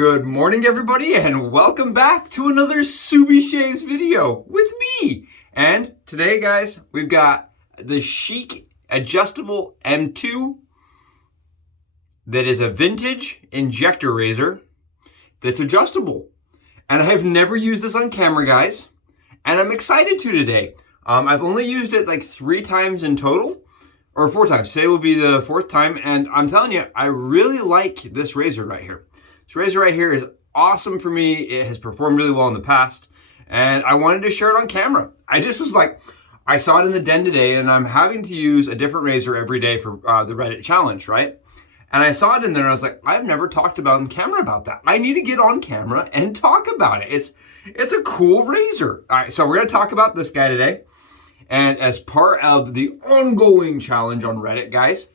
Good morning, everybody, and welcome back to another Subi Shaves video with me. And today, guys, we've got the Schick adjustable M2 that is a vintage injector razor that's adjustable. And I have never used this on camera, guys, and I'm excited to today. I've only used it like 3 times in total, or 4 times. Today will be the 4th time, and I'm telling you, I really like this razor right here. This razor right here is awesome for me. It has performed really well in the past, and I wanted to share it on camera. I just was like, I saw it in the den today, and I'm having to use a different razor every day for the Reddit challenge, right? And I saw it in there, and I was like, I've never talked about on camera about that. I need to get on camera and talk about it. It's a cool razor. All right, so we're gonna talk about this guy today. And as part of the ongoing challenge on Reddit, guys,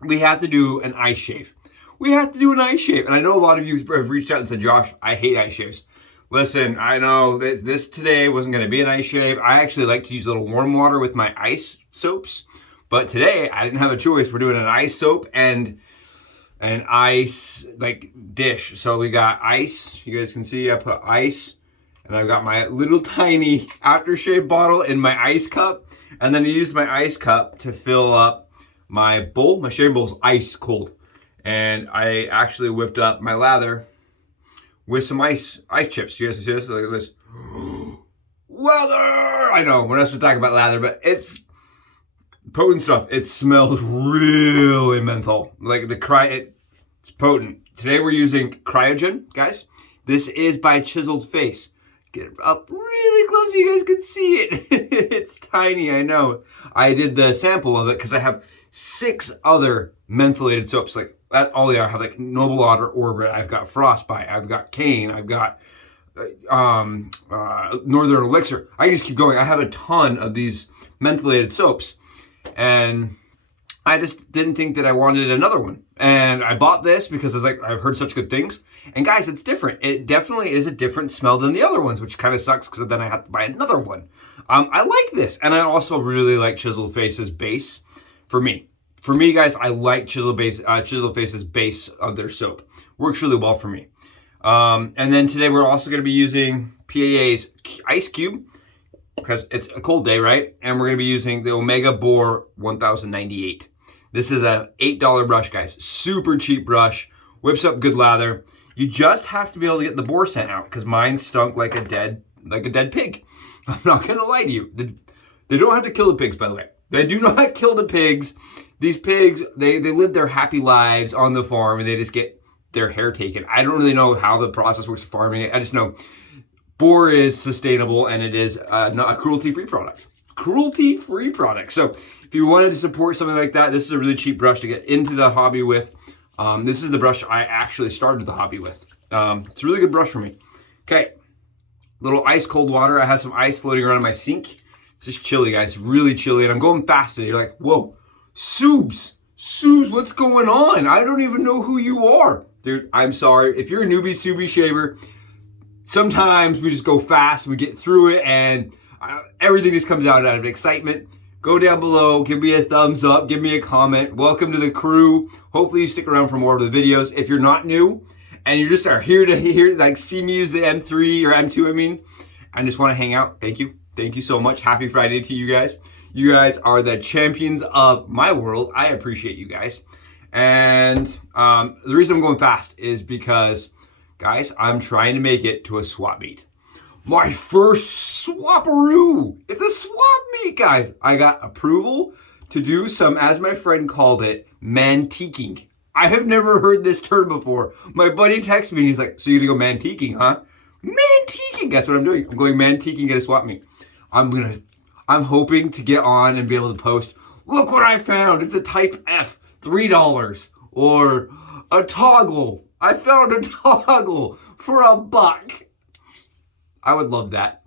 we have to do an ice shave. We have to do an ice shave. And I know a lot of you have reached out and said, Josh, I hate ice shaves. Listen, I know that this today wasn't going to be an ice shave. I actually like to use a little warm water with my ice soaps. But today, I didn't have a choice. We're doing an ice soap and an ice like dish. So we got ice. You guys can see I put ice. And I've got my little tiny aftershave bottle in my ice cup. And then I used my ice cup to fill up my bowl. My shaving bowl is ice cold. And I actually whipped up my lather with some ice chips. You guys can see this? Look at this. Lather! I know, we're not supposed to talk about lather, but it's potent stuff. It smells really menthol. Like it's potent. Today we're using CRYOGEN, guys. This is by Chiseled Face. Get it up really close so you guys can see it. It's tiny, I know. I did the sample of it because I have 6 other mentholated soaps. Like, that's all they are. I have like Noble Otter, Orbit. I've got Frostbite. I've got Cane. I've got Northern Elixir. I just keep going. I have a ton of these mentholated soaps. And I just didn't think that I wanted another one. And I bought this because I was like, I've heard such good things. And guys, it's different. It definitely is a different smell than the other ones, which kind of sucks because then I have to buy another one. I like this. And I also really like Chiseled Face's base for me. For me, guys, I like Chiseled Face's base of their soap. Works really well for me. And then today we're also going to be using PAA's Ice Cube because it's a cold day, right? And we're going to be using the Omega Boar 1098. This is a $8 brush, guys. Super cheap brush. Whips up good lather. You just have to be able to get the boar scent out because mine stunk like a dead pig. I'm not going to lie to you. They don't have to kill the pigs, by the way. They do not kill the pigs. These pigs, they live their happy lives on the farm and they just get their hair taken. I don't really know how the process works farming it. I just know boar is sustainable and it is not a cruelty-free product. Cruelty-free product. So if you wanted to support something like that, this is a really cheap brush to get into the hobby with. This is the brush I actually started the hobby with. It's a really good brush for me. Okay, little ice cold water. I have some ice floating around in my sink. It's just chilly, guys, really chilly. And I'm going fast today. You're like, whoa, Subs, what's going on? I don't even know who you are. Dude, I'm sorry. If you're a newbie Subi shaver, sometimes we just go fast, we get through it, and everything just comes out of excitement. Go down below, give me a thumbs up, give me a comment. Welcome to the crew. Hopefully you stick around for more of the videos. If you're not new and you just are here to see me use the M3 or M2, I mean, and just want to hang out, thank you. Thank you so much. Happy Friday to you guys. You guys are the champions of my world. I appreciate you guys. And the reason I'm going fast is because, guys, I'm trying to make it to a swap meet. My first swapperoo. It's a swap meet, guys. I got approval to do some, as my friend called it, mantiquing. I have never heard this term before. My buddy texted me and he's like, so you're gonna go mantiquing, huh? Mantiquing, that's what I'm doing. I'm going mantiquing at a swap meet. I'm hoping to get on and be able to post, look what I found. It's a Type F, $3. Or a toggle. I found a toggle for $1. I would love that.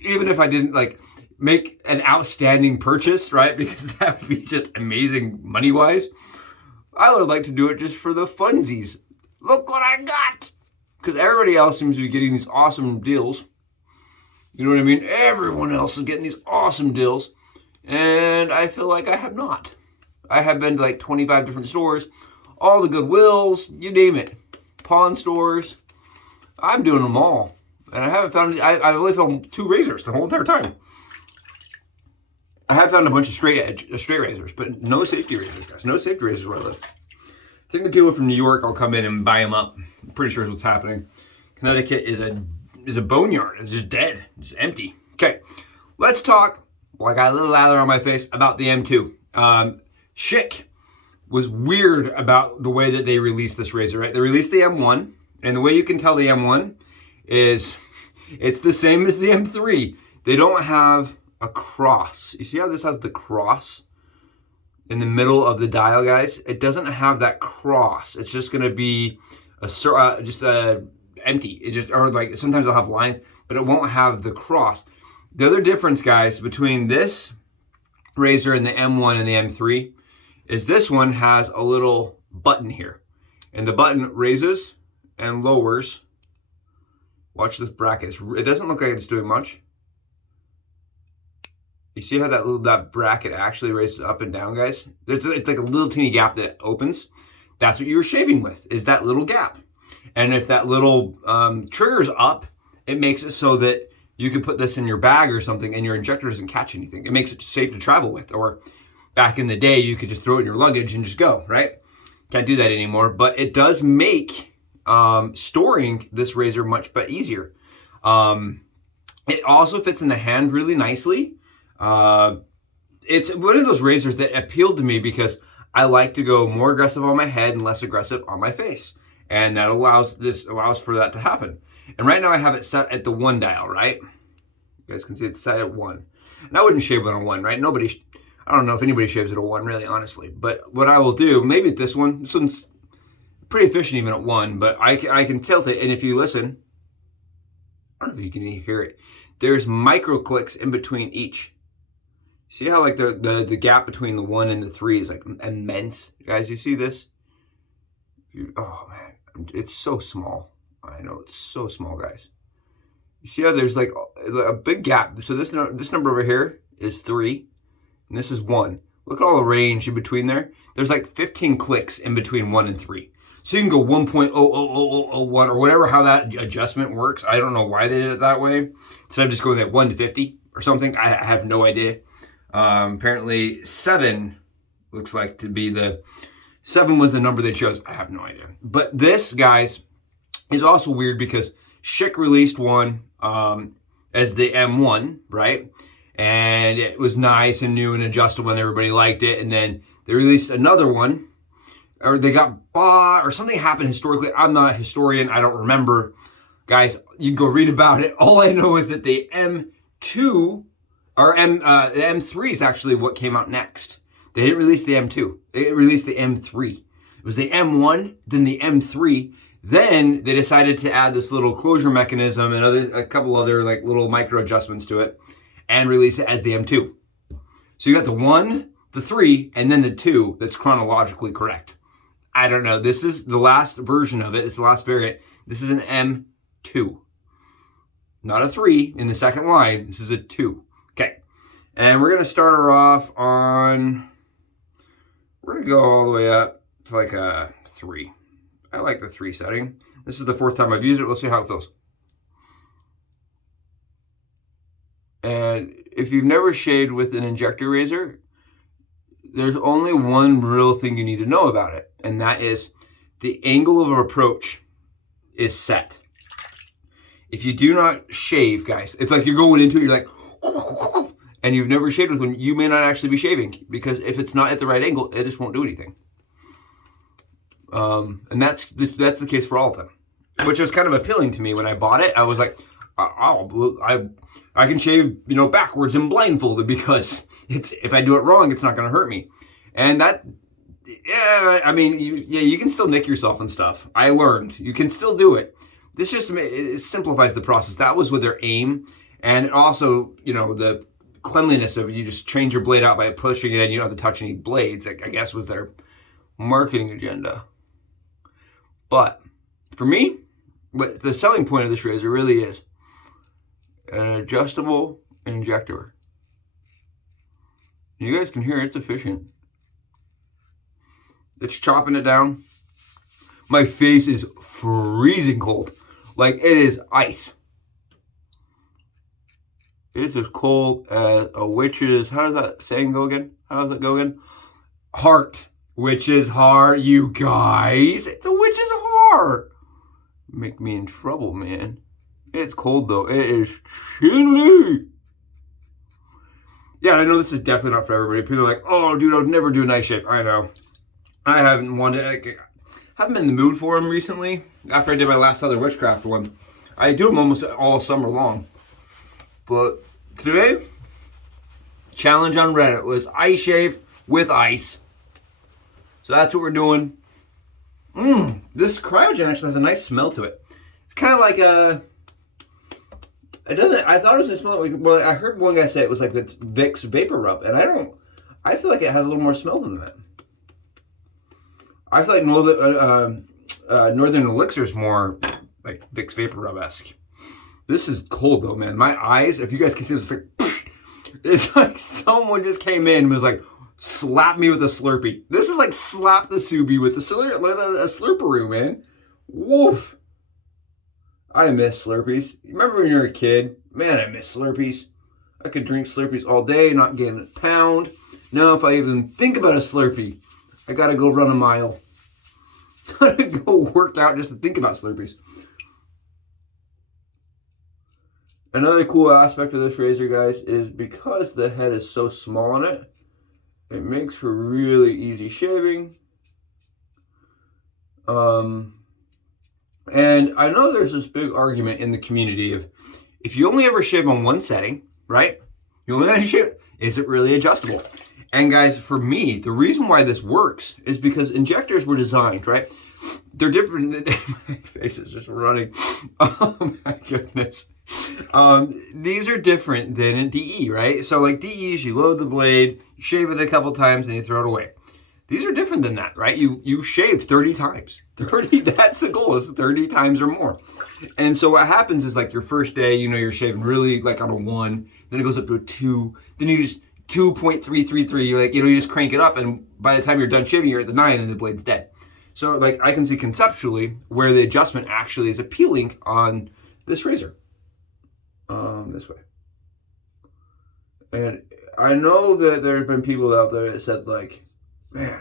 Even if I didn't like make an outstanding purchase, right? Because that would be just amazing money-wise. I would like to do it just for the funsies. Look what I got. Because everybody else seems to be getting these awesome deals. You know what I mean? Everyone else is getting these awesome deals. And I feel like I have not. I have been to like 25 different stores. All the Goodwills, you name it. Pawn stores. I'm doing them all. And I haven't found, I've only found 2 razors the whole entire time. I have found a bunch of straight razors, but no safety razors, guys. No safety razors where I live. I think the people from New York will come in and buy them up. I'm pretty sure is what's happening. Connecticut is a boneyard. It's just dead. It's just empty. Okay, let's talk, well, I got a little lather on my face, about the M2. Schick was weird about the way that they released this razor, right? They released the M1, and the way you can tell the M1 is it's the same as the M3. They don't have a cross. You see how this has the cross in the middle of the dial, guys? It doesn't have that cross. It's just gonna be empty. It just, or like sometimes I'll have lines, but it won't have the cross. The other difference, guys, between this razor and the M1 and the M3 is this one has a little button here, and the button raises and lowers. Watch this bracket. It doesn't look like it's doing much. You see how that bracket actually raises up and down, guys? It's like a little teeny gap that opens. That's what you were shaving with, is that little gap. And if that little triggers up, it makes it so that you could put this in your bag or something and your injector doesn't catch anything. It makes it safe to travel with. Or back in the day, you could just throw it in your luggage and just go, right? Can't do that anymore, but it does make storing this razor much easier. It also fits in the hand really nicely. It's one of those razors that appealed to me because I like to go more aggressive on my head and less aggressive on my face. And that allows for that to happen. And right now I have it set at the 1 dial, right? You guys can see it's set at 1. And I wouldn't shave it on 1, right? I don't know if anybody shaves it at 1, really, honestly. But what I will do, maybe at this one's pretty efficient even at 1, but I can tilt it. And if you listen, I don't know if you can hear it. There's micro clicks in between each. See how like the gap between the 1 and the 3 is like immense? Guys, you see this? Oh man, it's so small. I know, it's so small, guys. You see how there's like a big gap? So this number over here is 3, and this is 1. Look at all the range in between there. There's like 15 clicks in between 1 and 3. So you can go 1.00001 or whatever, how that adjustment works. I don't know why they did it that way. Instead of just going at 1 to 50 or something, I have no idea. Apparently 7 looks like to be 7 was the number they chose. I have no idea. But this, guys, is also weird because Schick released one as the M1, right? And it was nice and new and adjustable and everybody liked it. And then they released another one, or they got bought, or something happened historically. I'm not a historian. I don't remember. Guys, you can go read about it. All I know is that the M2, or the M3 is actually what came out next. They didn't release the M2. They released the M3. It was the M1, then the M3. Then they decided to add this little closure mechanism and a couple other like little micro adjustments to it and release it as the M2. So you got the 1, the 3, and then the 2 that's chronologically correct. I don't know. This is the last version of it. It's the last variant. This is an M2. Not a 3 in the second line. This is a 2. Okay. And we're going to start her off on, we're going to go all the way up to like a 3. I like the 3 setting. This is the 4th time I've used it. We'll see how it feels. And if you've never shaved with an injector razor, there's only one real thing you need to know about it, and that is the angle of approach is set. If you do not shave, guys, if like you're going into it, you're like, and you've never shaved with one, you may not actually be shaving, because if it's not at the right angle, it just won't do anything. And that's the case for all of them, which was kind of appealing to me when I bought it. I was like, I can shave, backwards and blindfolded, because if I do it wrong, it's not going to hurt me. And that, yeah, I mean, you can still nick yourself and stuff. I learned you can still do it. This just it simplifies the process. That was with their aim, and also the cleanliness of you just change your blade out by pushing it, and you don't have to touch any blades. I guess was their marketing agenda. But for me, what the selling point of this razor really is an adjustable injector. You guys can hear it's efficient. It's chopping it down. My face is freezing cold. Like, it is ice. It's as cold as a witch's, how does that saying go again? How does it go again? Heart. Witch's heart, you guys. It's a witch's heart. Make me in trouble, man. It's cold, though. It is chilly. Yeah, I know this is definitely not for everybody. People are like, oh, dude, I would never do a night shave. I know. I haven't wanted, haven't been in the mood for them recently. After I did my last Southern Witchcraft one. I do them almost all summer long. But today, challenge on Reddit was ice shave with ice. So that's what we're doing. This CRYOGEN actually has a nice smell to it. It's kind of like a... It doesn't... I thought it was going to smell like... Well, I heard one guy say it was like the Vicks Vapor Rub. And I don't... I feel like it has a little more smell than that. I feel like Northern Elixir is more like Vicks Vapor Rub-esque. This is cold though, man. My eyes, if you guys can see, it's like someone just came in and was like, slap me with a Slurpee. This is like slap the Subi with a Slurperoo, man. Woof. I miss Slurpees. Remember when you were a kid? Man, I miss Slurpees. I could drink Slurpees all day, not getting a pound. Now, if I even think about a Slurpee, I gotta go run a mile. Gotta go work out just to think about Slurpees. Another cool aspect of this razor, guys, is because the head is so small on it, it makes for really easy shaving. And I know there's this big argument in the community of, if you only ever shave on one setting, right? You only ever shave, is it really adjustable? And guys, for me, the reason why this works is because injectors were designed, right? They're different. My face is just running. Oh my goodness. These are different than a DE, right? So like DEs, you load the blade, you shave it a couple times, and you throw it away. These are different than that, right? You shave 30 times. 30, that's the goal, is 30 times or more. And so what happens is like your first day, you know, you're shaving really like on a 1, then it goes up to a 2, then you just 2.333, you're like, you know, you just crank it up, and by the time you're done shaving, you're at the 9 and the blade's dead. So like I can see conceptually where the adjustment actually is appealing on this razor. This way. And I know that there have been people out there that said like, man,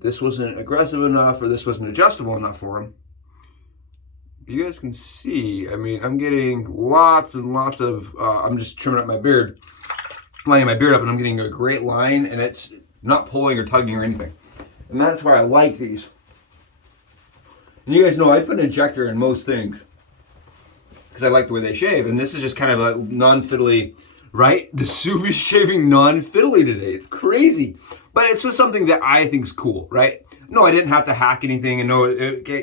this wasn't aggressive enough or this wasn't adjustable enough for him. You guys can see, I mean, I'm getting lots and lots of, I'm just trimming up my beard, lining my beard up, and I'm getting a great line, and it's not pulling or tugging or anything. And that's why I like these. And you guys know I put an injector in most things because I like the way they shave, and this is just kind of a non-fiddly, right? The Subi's shaving non-fiddly today. It's crazy. But it's just something that I think is cool, right? No, I didn't have to hack anything, and no,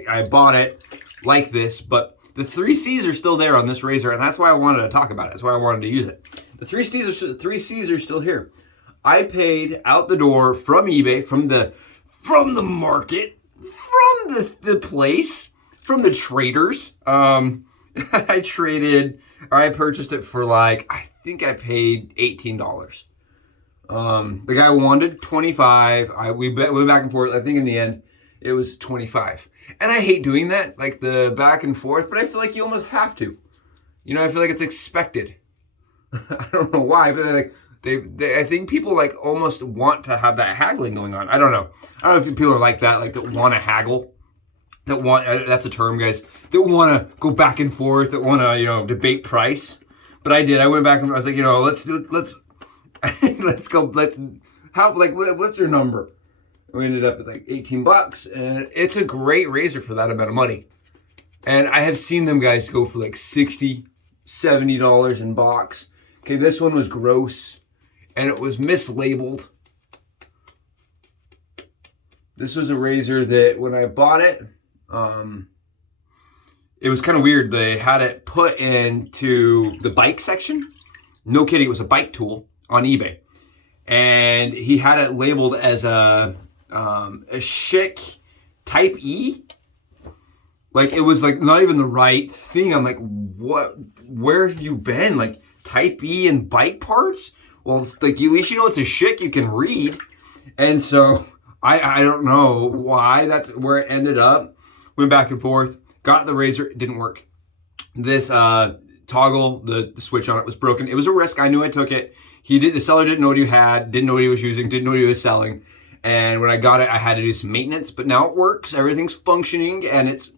I bought it like this, but the 3 C's are still there on this razor, and that's why I wanted to talk about it. That's why I wanted to use it. The 3 C's are still here. I paid out the door from eBay, from the market, from the place, from the traders. I purchased it for like, I think I paid $18. The guy wanted 25. We went back and forth. I think in the end it was 25. And I hate doing that, like the back and forth, but I feel like you almost have to. You know, I feel like it's expected. I don't know why, but like I think people like almost want to have that haggling going on. I don't know if people are like that want to haggle. That's a term, guys, that want to go back and forth, that want to, you know, debate price. But I did. I went back and I was like, you know, let's what's your number? We ended up at like $18, and it's a great razor for that amount of money. And I have seen them guys go for like $60, $70 in box. Okay, this one was gross, and it was mislabeled. This was a razor that when I bought it, it was kind of weird. They had it put into the bike section. No kidding, it was a bike tool on eBay. And he had it labeled as a Schick Type E. Like, it was like not even the right thing. I'm like, what? Where have you been? Like, Type E and bike parts? Well, like, at least you know it's a Schick you can read. And so I don't know why that's where it ended up. Went back and forth. Got the razor, it didn't work. This toggle, the switch on it was broken. It was a risk. I knew I took it. The seller didn't know what he had, didn't know what he was using, didn't know what he was selling. And when I got it, I had to do some maintenance, but now it works. Everything's functioning and it's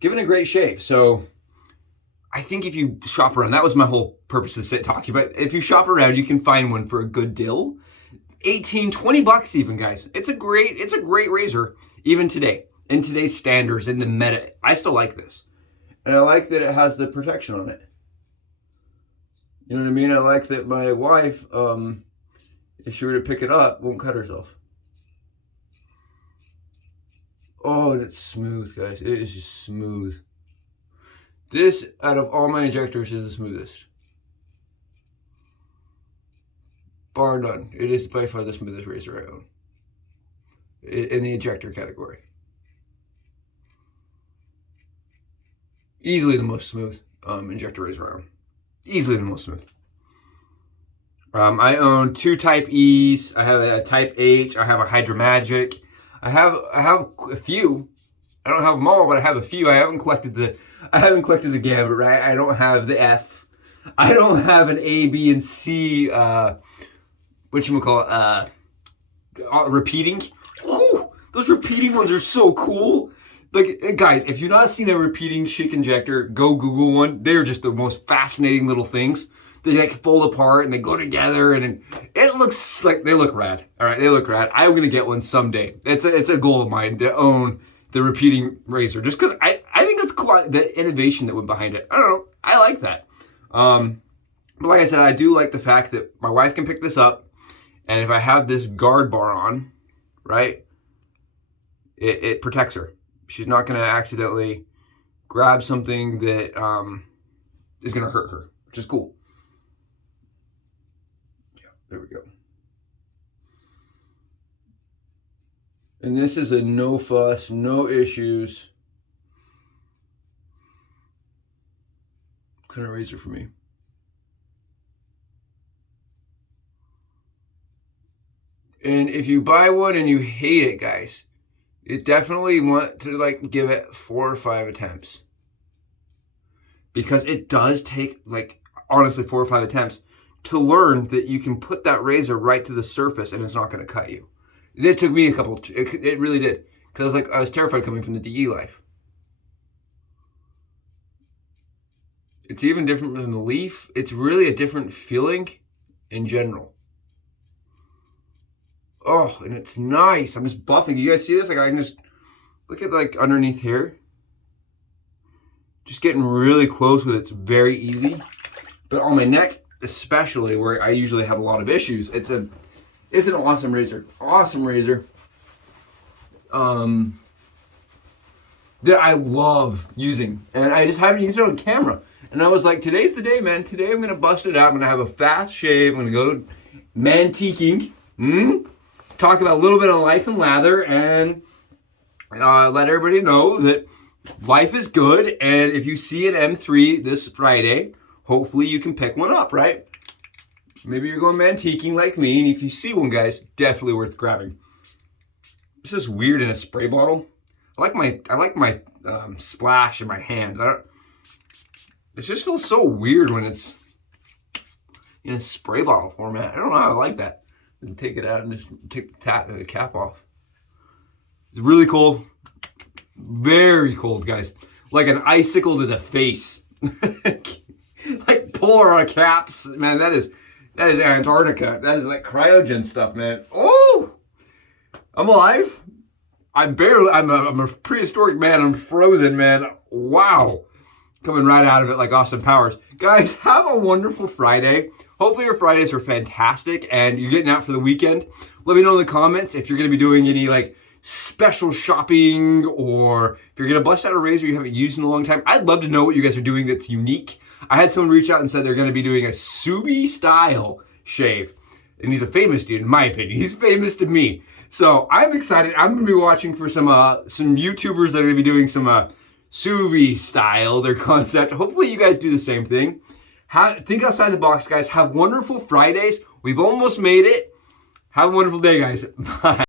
giving a great shave. So I think if you shop around, that was my whole purpose of talking about. If you shop around, you can find one for a good deal. 18, 20 bucks even, guys. It's a great razor, even today. In today's standards, in the meta. I still like this. And I like that it has the protection on it. You know what I mean? I like that my wife, if she were to pick it up, won't cut herself. Oh, and it's smooth, guys. It is just smooth. This, out of all my injectors, is the smoothest. Bar none. It is by far the smoothest razor I own. In the injector category. Easily the most smooth injector razor I own. Easily the most smooth. I own 2 Type E's. I have a Type H. I have a Hydromagic. I have a few. I don't have them all, but I have a few. I haven't collected the Gambit, right? I don't have the F. I don't have an A, B, and C. Whatchamacallit? Repeating. Ooh, those repeating ones are so cool. Like, guys, if you've not seen a repeating Schick injector, go Google one. They're just the most fascinating little things. They like fold apart and they go together, and it looks like they look rad. All right, they look rad. I'm gonna get one someday. It's a goal of mine to own the repeating razor, just because I think it's cool, the innovation that went behind it. I don't know. I like that. But like I said, I do like the fact that my wife can pick this up, and if I have this guard bar on, right, it protects her. She's not gonna accidentally grab something that is gonna hurt her, which is cool. There we go. And this is a no fuss, no issues kind of razor for me. And if you buy one and you hate it, guys, you definitely want to like give it 4 or 5 attempts. Because it does take, like, honestly 4 or 5 attempts to learn that you can put that razor right to the surface and it's not going to cut you. It took me a couple, it really did. Because like I was terrified coming from the DE life. It's even different than the leaf. It's really a different feeling in general. Oh, and it's nice. I'm just buffing. You guys see this? Like I can just look at like underneath here. Just getting really close with it. It's very easy. But on my neck, especially where I usually have a lot of issues, it's an awesome razor. Awesome razor. That I love using. And I just haven't used it on camera. And I was like, today's the day, man. Today I'm going to bust it out. I'm going to have a fast shave. I'm going to go mantiquing. Talk about a little bit of life and lather. And let everybody know that life is good. And if you see an M3 this Friday, hopefully you can pick one up, right? Maybe you're going mantiquing like me, and if you see one, guys, definitely worth grabbing. This is weird in a spray bottle. I like my splash in my hands. It just feels so weird when it's in a spray bottle format. I don't know how I like that. And take it out and just take the cap off. It's really cold. Very cold, guys. Like an icicle to the face. Like polar caps, man. That is Antarctica. That is like cryogen stuff, man. Oh, I'm alive. I'm a prehistoric man. I'm frozen, man. Wow, coming right out of it like Austin Powers. Guys, have a wonderful Friday. Hopefully your Fridays are fantastic and you're getting out for the weekend. Let me know in the comments if you're going to be doing any like special shopping, or if you're going to bust out a razor you haven't used in a long time. I'd love to know what you guys are doing that's unique. I had someone reach out and said they're going to be doing a Subi style shave. And he's a famous dude, in my opinion. He's famous to me. So I'm excited. I'm going to be watching for some YouTubers that are going to be doing some Subi style, their concept. Hopefully you guys do the same thing. Think outside the box, guys. Have wonderful Fridays. We've almost made it. Have a wonderful day, guys. Bye.